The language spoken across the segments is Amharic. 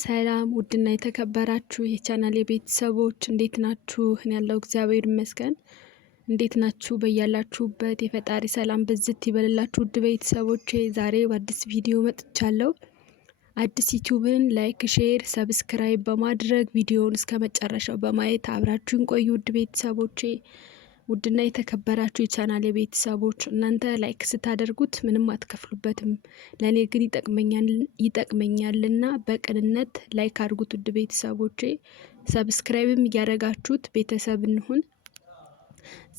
ሰላም ውድና የተከበራችሁ የቻናሌ ቤተሰቦች እንዴት ናችሁ? እኔ ያለው እግዚአብሔር ይመስገን። እንዴት ናችሁ? በያላችሁበት የፈጣሪ ሰላም ብዝት ይበልላችሁ። ውድ ቤተሰቦቼ ዛሬ በአዲስ ቪዲዮ መጥቻለሁ። አዲስ ዩቲዩብን ላይክ፣ ሼር፣ ሰብስክራይብ በማድረግ ቪዲዮውን እስከ መጨረሻው በማየት አብራችሁን ቆዩ። ውድ ቤተሰቦቼ ውድና የተከበራችሁ የቻናሌ ቤተሰቦች እናንተ ላይክ ስታደርጉት ምንም አትከፍሉበትም፣ ለኔ ግን ይጠቅመኛልና በቅንነት ላይክ አድርጉት። ውድ ቤተሰቦቼ ሰብስክራይብም እያደረጋችሁት ቤተሰብ እንሁን።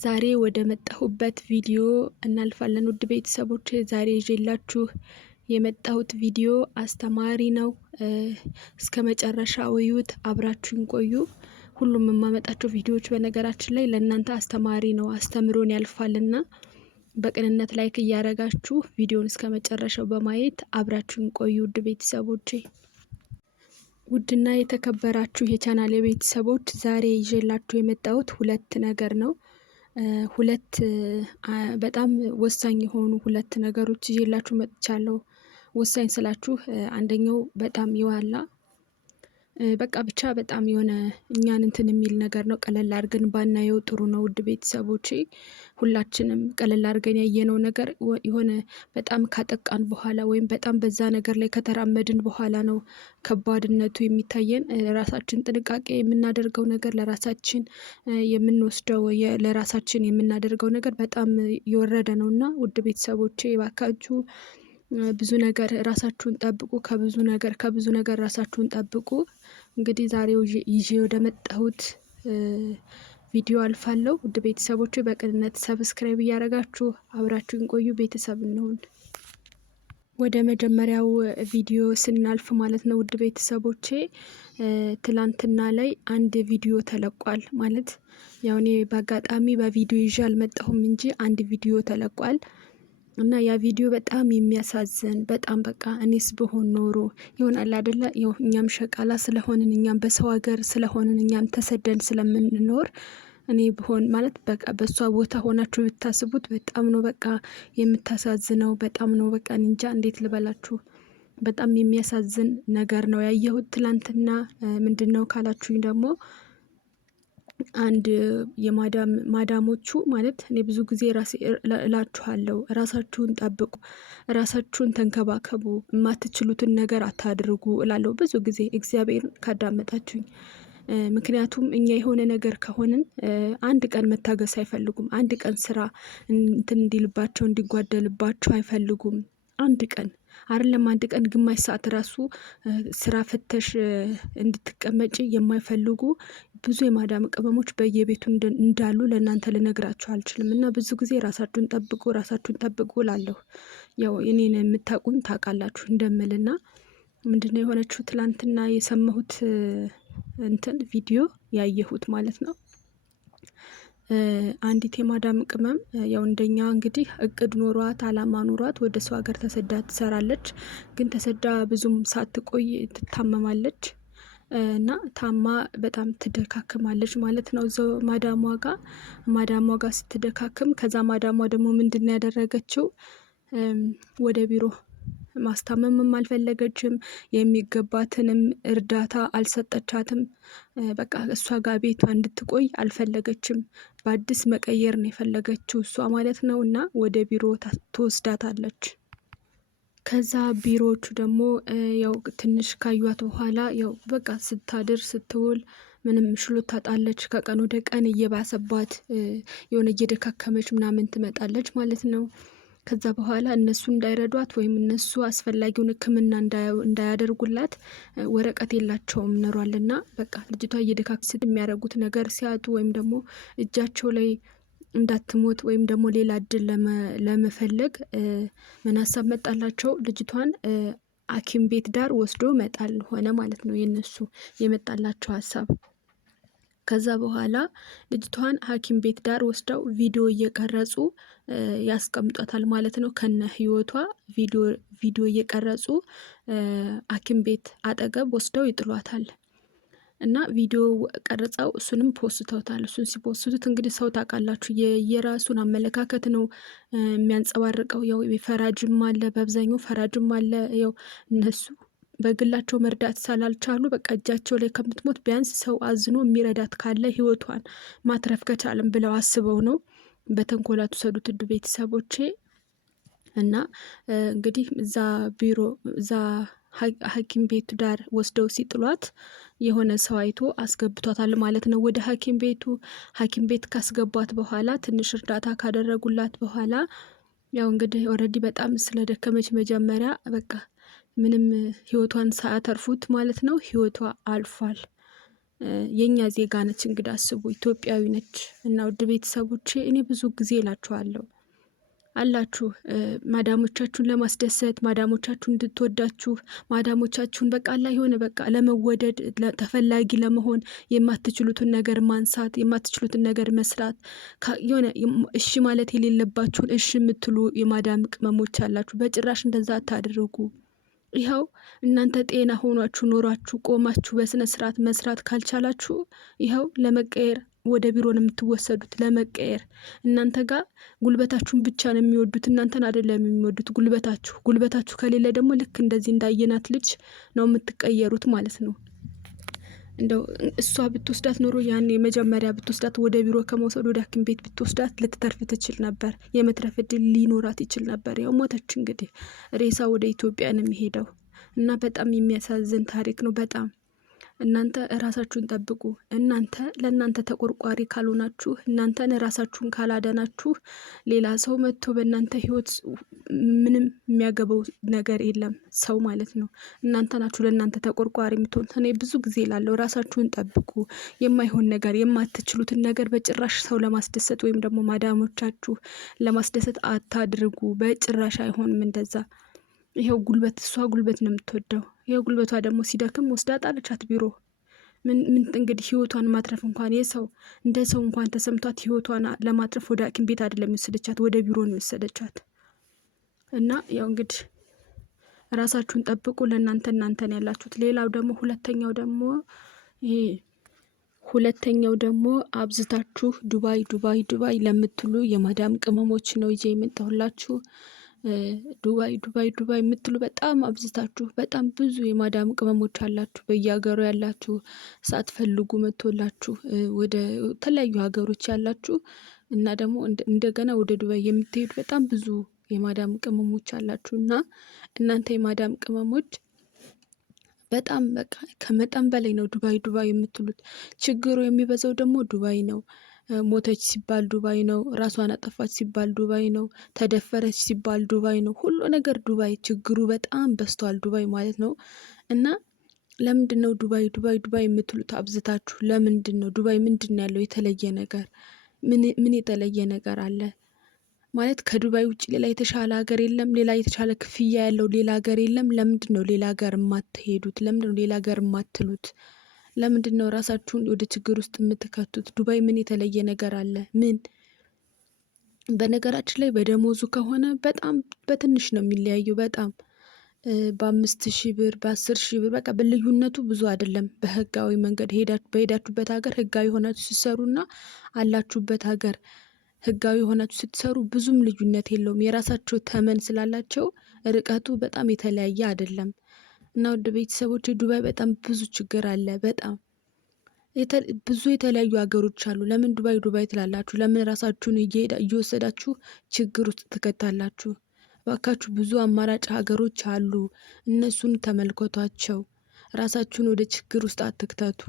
ዛሬ ወደ መጣሁበት ቪዲዮ እናልፋለን። ውድ ቤተሰቦቼ ዛሬ ይዤላችሁ የመጣሁት ቪዲዮ አስተማሪ ነው። እስከ መጨረሻው እዩት፣ አብራችሁን ቆዩ። ሁሉም የማመጣቸው ቪዲዮዎች በነገራችን ላይ ለእናንተ አስተማሪ ነው፣ አስተምሮን ያልፋልና በቅንነት ላይክ እያደረጋችሁ ቪዲዮን እስከ መጨረሻው በማየት አብራችሁን ቆዩ። ውድ ቤተሰቦቼ ውድና የተከበራችሁ የቻናሌ ቤተሰቦች ዛሬ ይዤላችሁ የመጣሁት ሁለት ነገር ነው። ሁለት በጣም ወሳኝ የሆኑ ሁለት ነገሮች ይዤላችሁ መጥቻለሁ። ወሳኝ ስላችሁ አንደኛው በጣም ይዋላ በቃ ብቻ በጣም የሆነ እኛን እንትን የሚል ነገር ነው። ቀለል አድርገን ባናየው ጥሩ ነው። ውድ ቤተሰቦቼ ሁላችንም ቀለል አድርገን ያየነው ነገር የሆነ በጣም ካጠቃን በኋላ ወይም በጣም በዛ ነገር ላይ ከተራመድን በኋላ ነው ከባድነቱ የሚታየን። ራሳችን ጥንቃቄ የምናደርገው ነገር ለራሳችን የምንወስደው ለራሳችን የምናደርገው ነገር በጣም የወረደ ነውና ውድ ቤተሰቦቼ እባካችሁ ብዙ ነገር ራሳችሁን ጠብቁ። ከብዙ ነገር ራሳችሁን ጠብቁ። እንግዲህ ዛሬው ይዤ ወደ መጣሁት ቪዲዮ አልፋለሁ። ውድ ቤተሰቦቼ በቅንነት ሰብስክራይብ እያደረጋችሁ አብራችሁን ቆዩ። ቤተሰብ እንሁን። ወደ መጀመሪያው ቪዲዮ ስናልፍ ማለት ነው ውድ ቤተሰቦቼ ትላንትና ላይ አንድ ቪዲዮ ተለቋል። ማለት ያው እኔ በአጋጣሚ በቪዲዮ ይዤ አልመጣሁም እንጂ አንድ ቪዲዮ ተለቋል እና ያ ቪዲዮ በጣም የሚያሳዝን በጣም በቃ እኔስ ብሆን ኖሮ ይሆናል አይደለ? እኛም ሸቃላ ስለሆንን እኛም በሰው ሀገር ስለሆንን እኛም ተሰደን ስለምንኖር እኔ ብሆን ማለት በቃ በሷ ቦታ ሆናችሁ ብታስቡት በጣም ነው በቃ የምታሳዝነው። በጣም ነው በቃ እንጃ እንዴት ልበላችሁ። በጣም የሚያሳዝን ነገር ነው ያየሁት ትላንትና። ምንድነው ካላችሁኝ ደግሞ አንድ ማዳሞቹ ማለት እኔ ብዙ ጊዜ እላችኋለሁ ራሳችሁን ጠብቁ፣ ራሳችሁን ተንከባከቡ፣ የማትችሉትን ነገር አታድርጉ እላለሁ ብዙ ጊዜ እግዚአብሔር ካዳመጣችሁኝ። ምክንያቱም እኛ የሆነ ነገር ከሆንን አንድ ቀን መታገስ አይፈልጉም። አንድ ቀን ስራ እንትን እንዲልባቸው እንዲጓደልባቸው አይፈልጉም። አንድ ቀን አይደለም አንድ ቀን ግማሽ ሰዓት ራሱ ስራ ፈተሽ እንድትቀመጪ የማይፈልጉ ብዙ የማዳም ቅመሞች በየቤቱ እንዳሉ ለእናንተ ልነግራችሁ አልችልም። እና ብዙ ጊዜ ራሳችሁን ጠብቁ እላለሁ። ያው እኔን የምታውቁኝ ታውቃላችሁ እንደምልና ምንድነው የሆነችው ትላንትና የሰማሁት እንትን ቪዲዮ ያየሁት ማለት ነው። አንዲት የማዳም ቅመም ያው እንደኛ እንግዲህ እቅድ ኖሯት አላማ ኖሯት ወደ ሰው ሀገር ተሰዳ ትሰራለች። ግን ተሰዳ ብዙም ሳትቆይ ትታመማለች እና ታማ በጣም ትደካክማለች ማለት ነው። እዛው ማዳሟ ጋር ስትደካክም ከዛ ማዳሟ ደግሞ ምንድነው ያደረገችው? ወደ ቢሮ ማስታመምም አልፈለገችም። የሚገባትንም እርዳታ አልሰጠቻትም። በቃ እሷ ጋር ቤቷ እንድትቆይ አልፈለገችም። በአዲስ መቀየር ነው የፈለገችው እሷ ማለት ነው። እና ወደ ቢሮ ትወስዳታለች። ከዛ ቢሮዎቹ ደግሞ ያው ትንሽ ካዩት በኋላ ያው በቃ ስታድር ስትውል ምንም ሽሎት ታጣለች። ከቀን ወደ ቀን እየባሰባት የሆነ እየደካከመች ምናምን ትመጣለች ማለት ነው። ከዛ በኋላ እነሱ እንዳይረዷት ወይም እነሱ አስፈላጊውን ሕክምና እንዳያደርጉላት ወረቀት የላቸውም ኖሯልና በቃ ልጅቷ እየደካከመች የሚያደርጉት ነገር ሲያጡ ወይም ደግሞ እጃቸው ላይ እንዳትሞት ወይም ደግሞ ሌላ እድል ለመፈለግ ምን ሀሳብ መጣላቸው? ልጅቷን ሐኪም ቤት ዳር ወስዶ መጣል ሆነ ማለት ነው የነሱ የመጣላቸው ሀሳብ። ከዛ በኋላ ልጅቷን ሐኪም ቤት ዳር ወስደው ቪዲዮ እየቀረጹ ያስቀምጧታል ማለት ነው። ከነ ህይወቷ ቪዲዮ እየቀረጹ ሐኪም ቤት አጠገብ ወስደው ይጥሏታል። እና ቪዲዮ ቀርጸው እሱንም ፖስተውታል። እሱን ሲፖስቱት እንግዲህ ሰው ታውቃላችሁ የራሱን አመለካከት ነው የሚያንጸባርቀው። ያው ፈራጅም አለ፣ በአብዛኛው ፈራጅም አለ። ያው እነሱ በግላቸው መርዳት ስላልቻሉ በቃ እጃቸው ላይ ከምትሞት ቢያንስ ሰው አዝኖ የሚረዳት ካለ ህይወቷን ማትረፍ ከቻለም ብለው አስበው ነው በተንኮላት ውሰዱት ውድ ቤተሰቦቼ። እና እንግዲህ እዛ ቢሮ እዛ ሐኪም ቤቱ ዳር ወስደው ሲጥሏት የሆነ ሰው አይቶ አስገብቷታል ማለት ነው ወደ ሐኪም ቤቱ። ሐኪም ቤት ካስገቧት በኋላ ትንሽ እርዳታ ካደረጉላት በኋላ ያው እንግዲህ ኦልሬዲ በጣም ስለደከመች መጀመሪያ በቃ ምንም ህይወቷን ሳያተርፉት ማለት ነው ህይወቷ አልፏል። የኛ ዜጋ ነች እንግዲህ አስቡ፣ ኢትዮጵያዊ ነች። እና ውድ ቤተሰቦቼ እኔ ብዙ ጊዜ እላችኋለሁ አላችሁ ማዳሞቻችሁን ለማስደሰት ማዳሞቻችሁን እንድትወዳችሁ ማዳሞቻችሁን በቃ አላ የሆነ በቃ ለመወደድ ተፈላጊ ለመሆን የማትችሉትን ነገር ማንሳት የማትችሉትን ነገር መስራት የሆነ እሺ ማለት የሌለባችሁን እሺ የምትሉ የማዳም ቅመሞች አላችሁ። በጭራሽ እንደዛ አታድርጉ። ይኸው እናንተ ጤና ሆኗችሁ ኖሯችሁ ቆማችሁ በስነ ስርዓት መስራት ካልቻላችሁ ይኸው ለመቀየር ወደ ቢሮ ነው የምትወሰዱት። ለመቀየር እናንተ ጋር ጉልበታችሁን ብቻ ነው የሚወዱት፣ እናንተን አይደለም የሚወዱት። ጉልበታችሁ ከሌለ ደግሞ ልክ እንደዚህ እንዳየናት ልጅ ነው የምትቀየሩት ማለት ነው። እንደው እሷ ብትወስዳት ኖሮ ያኔ መጀመሪያ ብትወስዳት ወደ ቢሮ ከመውሰድ ወደ ሐኪም ቤት ብትወስዳት ልትተርፍ ትችል ነበር። የመትረፍ እድል ሊኖራት ይችል ነበር። ያው ሞተች እንግዲህ ሬሳ ወደ ኢትዮጵያ ነው የሚሄደው እና በጣም የሚያሳዝን ታሪክ ነው። በጣም እናንተ ራሳችሁን ጠብቁ። እናንተ ለእናንተ ተቆርቋሪ ካልሆናችሁ እናንተን ራሳችሁን ካላደናችሁ ሌላ ሰው መጥቶ በእናንተ ህይወት ምንም የሚያገባው ነገር የለም ሰው ማለት ነው። እናንተ ናችሁ ለእናንተ ተቆርቋሪ የምትሆን። እኔ ብዙ ጊዜ ላለው ራሳችሁን ጠብቁ። የማይሆን ነገር የማትችሉትን ነገር በጭራሽ ሰው ለማስደሰት ወይም ደግሞ ማዳሞቻችሁ ለማስደሰት አታድርጉ። በጭራሽ አይሆንም እንደዛ። ይሄው ጉልበት እሷ ጉልበት ነው የምትወደው። ይሄው ጉልበቷ ደግሞ ሲደክም ወስዳ ጣለቻት ቢሮ። ምን እንግዲህ ህይወቷን ማትረፍ እንኳን የሰው እንደ ሰው እንኳን ተሰምቷት ህይወቷን ለማትረፍ ወደ ሐኪም ቤት አይደለም የወሰደቻት ወደ ቢሮ ነው የወሰደቻት። እና ያው እንግዲህ ራሳችሁን ጠብቁ። ለእናንተ ነው ያላችሁት። ሌላው ደግሞ ሁለተኛው ደግሞ አብዝታችሁ ዱባይ ለምትሉ የማዳም ቅመሞች ነው ይዤ የመጣሁላችሁ። ዱባይ የምትሉ በጣም አብዝታችሁ በጣም ብዙ የማዳም ቅመሞች አላችሁ በየሀገሩ ያላችሁ ሳትፈልጉ መጥቶላችሁ ወደ ተለያዩ ሀገሮች ያላችሁ እና ደግሞ እንደገና ወደ ዱባይ የምትሄዱ በጣም ብዙ የማዳም ቅመሞች አላችሁ። እና እናንተ የማዳም ቅመሞች በጣም በቃ ከመጠን በላይ ነው ዱባይ የምትሉት። ችግሩ የሚበዛው ደግሞ ዱባይ ነው። ሞተች ሲባል ዱባይ ነው። ራሷን አጠፋች ሲባል ዱባይ ነው። ተደፈረች ሲባል ዱባይ ነው። ሁሉ ነገር ዱባይ። ችግሩ በጣም በዝቷል ዱባይ ማለት ነው። እና ለምንድን ነው ዱባይ የምትሉት አብዝታችሁ? ለምንድን ነው ዱባይ? ምንድን ነው ያለው የተለየ ነገር? ምን የተለየ ነገር አለ ማለት? ከዱባይ ውጭ ሌላ የተሻለ ሀገር የለም? ሌላ የተሻለ ክፍያ ያለው ሌላ ሀገር የለም? ለምንድን ነው ሌላ ሀገር የማትሄዱት? ለምንድን ነው ሌላ ሀገር የማትሉት? ለምንድን ነው ራሳችሁን ወደ ችግር ውስጥ የምትከቱት? ዱባይ ምን የተለየ ነገር አለ? ምን? በነገራችን ላይ በደሞዙ ከሆነ በጣም በትንሽ ነው የሚለያየው። በጣም በ5,000 ብር በ10,000 ብር በቃ በልዩነቱ ብዙ አይደለም። በህጋዊ መንገድ በሄዳችሁበት ሀገር ህጋዊ ሆናችሁ ስትሰሩና አላችሁበት ሀገር ህጋዊ ሆናችሁ ስትሰሩ ብዙም ልዩነት የለውም። የራሳቸው ተመን ስላላቸው ርቀቱ በጣም የተለያየ አይደለም። እና ወደ ቤተሰቦች ዱባይ በጣም ብዙ ችግር አለ። በጣም ብዙ የተለያዩ ሀገሮች አሉ። ለምን ዱባይ ትላላችሁ? ለምን ራሳችሁን እየወሰዳችሁ ችግር ውስጥ ትከታላችሁ? እባካችሁ ብዙ አማራጭ ሀገሮች አሉ። እነሱን ተመልከቷቸው። ራሳችሁን ወደ ችግር ውስጥ አትክተቱ።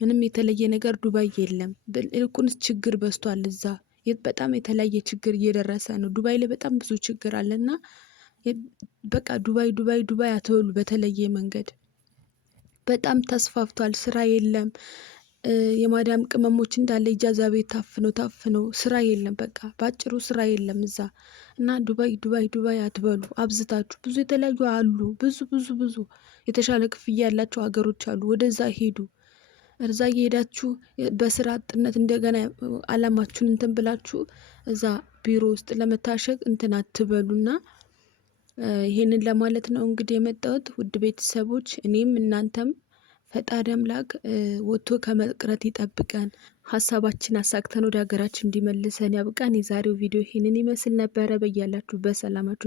ምንም የተለየ ነገር ዱባይ የለም። ይልቁንስ ችግር በዝቷል እዛ። በጣም የተለያየ ችግር እየደረሰ ነው። ዱባይ ላይ በጣም ብዙ ችግር አለና በቃ ዱባይ አትበሉ። በተለየ መንገድ በጣም ተስፋፍቷል። ስራ የለም። የማዳም ቅመሞች እንዳለ ኢጃዛ ቤት ታፍነው ስራ የለም። በቃ ባጭሩ ስራ የለም እዛ። እና ዱባይ አትበሉ አብዝታችሁ። ብዙ የተለያዩ አሉ። ብዙ የተሻለ ክፍያ ያላቸው ሀገሮች አሉ። ወደዛ ሄዱ። እዛ እየሄዳችሁ በስራ አጥነት እንደገና አላማችሁን እንትን ብላችሁ እዛ ቢሮ ውስጥ ለመታሸግ እንትን አትበሉና ይሄንን ለማለት ነው እንግዲህ የመጣሁት ውድ ቤተሰቦች። እኔም እናንተም ፈጣሪ አምላክ ወጥቶ ከመቅረት ይጠብቀን። ሀሳባችን አሳክተን ወደ ሀገራችን እንዲመልሰን ያብቃን። የዛሬው ቪዲዮ ይሄንን ይመስል ነበረ። በያላችሁበት ሰላማችሁ